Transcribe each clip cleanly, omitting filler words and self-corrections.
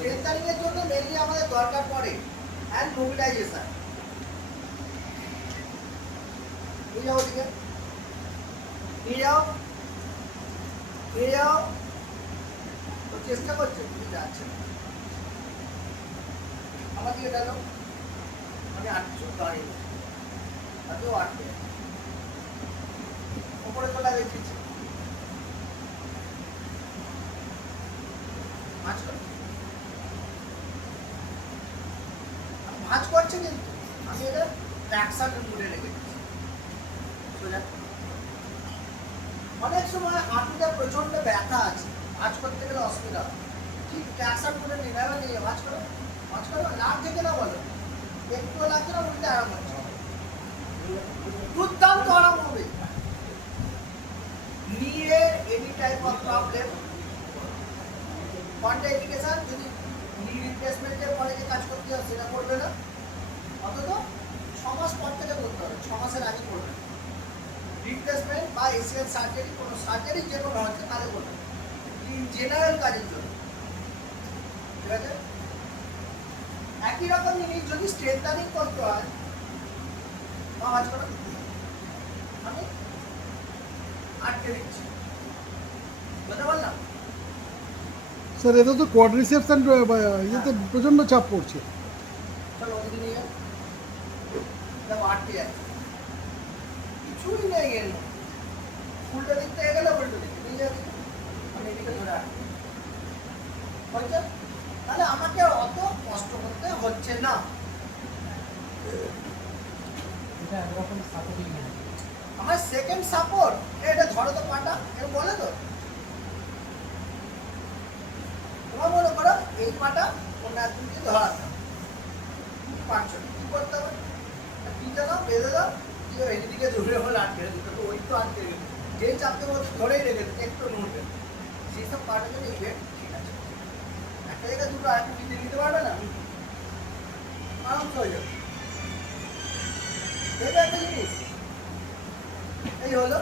স্ট্রেন্থারিং এর জন্য মেইনলি আমাদের দরকার পড়ে হ্যান্ড মোবিলাইজেশন। নিয়ে যাও ওদিকে, নিয়ে যাও, নিয়ে যাও। তো চেষ্টা করছে, তুমি যাচ্ছে আমার দিকে গেল, আমি আটশো দাঁড়িয়ে তাতেও আটকে ওপরে তোলা রেখেছি। ভাঁজ করছে কিন্তু আমি এটা ট্র্যাকশন মুডে রেখে দিচ্ছি। অনেক সময় হাঁটুতে প্রচন্ড ব্যথা আছে, ভাঁজ করতে গেলে অসুবিধা হয়, ঠিক ট্র্যাকশন মুডে নিভাবে নিয়ে ভাঁজ করো, ভাঁজ করো। লাগছে কিনা বলো, একটু লাগছে না, উঠতে আরাম হচ্ছে, দুর্দান্ত আরাম হবে। নিয়ে any type of problem, contraindication, যদি নি রিপ্লেসমেন্টের পরে যে কাজ করতে হয় সেটা করবে না, অন্তত 6 মাস পর থেকে করতে হবে, 6 মাসের আগে করবে। রিপ্লেসমেন্ট বা এসিএল সার্জারি, কোনো সার্জারি যে কোনো হচ্ছে তাহলে করবে, জেনারেল কাজের জন্য। ঠিক আছে, একই রকম জিনিস যদি স্ট্রেন্থানিং করতে হয় বা কাজ করো, আমি আটকে দিচ্ছি, বুঝতে পারলাম? স্যার এটা তো কোয়াড্রিসেপস এন্ড ইয়েতে প্রচন্ড চাপ পড়ছে। চলো ওদিকে নিয়ে যাও, দেখো আটকে যাচ্ছে, কিছুই নেই এর মধ্যে। উল্টো দিক থেকে গেলে উল্টো দিকে নিয়ে যাবে, আমি এদিকে ধরে আটকে হয়েছে, তাহলে আমাকে আর অত কষ্ট করতে হচ্ছে না। আমার সেকেন্ড সাপোর্ট, এটা ধরো তো পাটা, এরকম বলে তো, তোমার মনে করো এই পাটা অন্য একজনকে ধরাতে হবে, পারছো না, কি করতে হবে? পিঠে দাও, বেঁধে দাও, দিয়ে এইদিকে ধরে হলে আটকে দিতে, তো ওই তো আটকে গেল, যেই চাপতে বলছে ধরেই রেখে দিতে, একটু নড়বে, সেই সব পাটা যদি ওয়েট ঠিক আছে, একটা জায়গায় দুটো আরেকটু পিঠে নিতে পারবে না, আরাম হয়ে যাবে। দেখবে একটা জিনিস, এই হলো,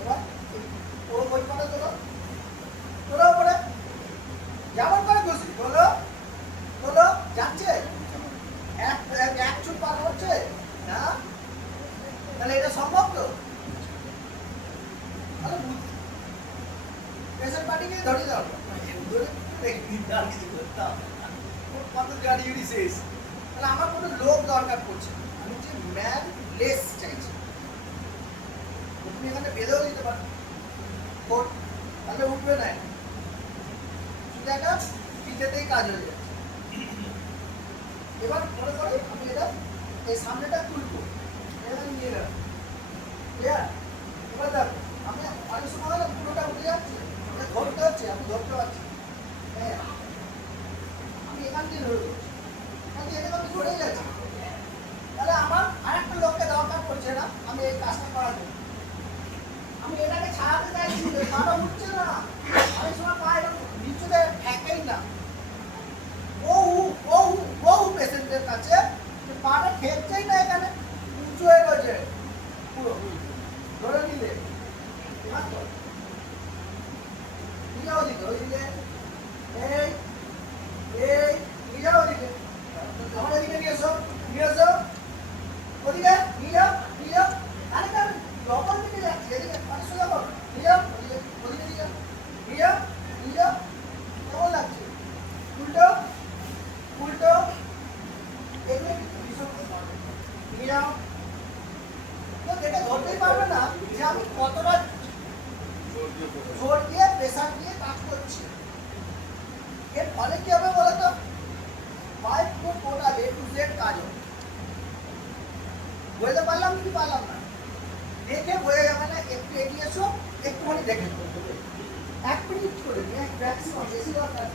এবার ও ওই পাটা তোলো, তোলো পরে যেমন করে খুশি তোলো, তোলো, যাচ্ছে এক চুল পার হচ্ছে না, তাহলে এটা সম্ভব তো? তাহলে পেশেন্ট পার্টিকে ধরিয়ে দাও, কত গাড়ি শেষ, তাহলে আমার কোনো লোক দরকার পড়ছে, আমি যে ম্যান লেস চাইছি। তুমি এখানে বেঁধেও দিতে পারো, তাহলে উঠবে না, শুধু একটা পিঠেতেই কাজ হয়ে যাচ্ছে। এবার মনে করে আমি এটা এই সামনেটা তুলবো, এটা নিয়ে গেলাম, ক্লিয়ার? এবার দেখো আমি অনেক সময় হলে পুরোটা উঠে যাচ্ছে, ধরতে হচ্ছে, আমি ধরতে পারছি, হ্যাঁ আমি এখান দিয়ে ধরবো, এখান দিয়ে এটা আমি ধরেই যাচ্ছি, তাহলে আমার আরেকটা লোককে দরকার পড়ছে না, আমি এই কাজটা করার জন্য। আমি এটাকে ছাড়াতে চাইছি, ছাড়া উঠছে না, অনেক সময় পায়ে নিচুতে ঠেকেই না। বহু পেশেন্টের কাছে পাটা ঠেকছেই না, এখানে উঁচু হয়ে গেছে পুরো, ধরে নিলে নিয়ে যাও দিকে, ওইদিকে এই এই নিয়ে যাও ওদিকে, আমার এদিকে নিয়ে এসো, নিয়ে এসো, ওদিকে নিয়ে যাও, নিয়ে যাও, আরে আমি যখন দিকে যাচ্ছি এদিকে পাঁচশো যাবো, নিয়ে যাও ওদিকে নিয়ে যাও, নিয়ে যাও, নিয়ে যাও, কেমন লাগছে? উল্টো উল্টো, এগুলো নিয়ে যাও, তো দেখে ধরতেই পারবে না যে আমি কতটা জোর দিয়ে প্রেসার দিয়ে কাজ করছি। এর ফলে কি হবে বলতো, পাইপ পুরো টোটাল A to Z কাজ হবে। বুঝতে পারলাম কি পারলাম না, দেখে বোঝা যাবে না, একটু এগিয়ে এসো, একটুখানি দেখে 1 মিনিট করে, এক ম্যাক্সিমাম, বেশি দরকার।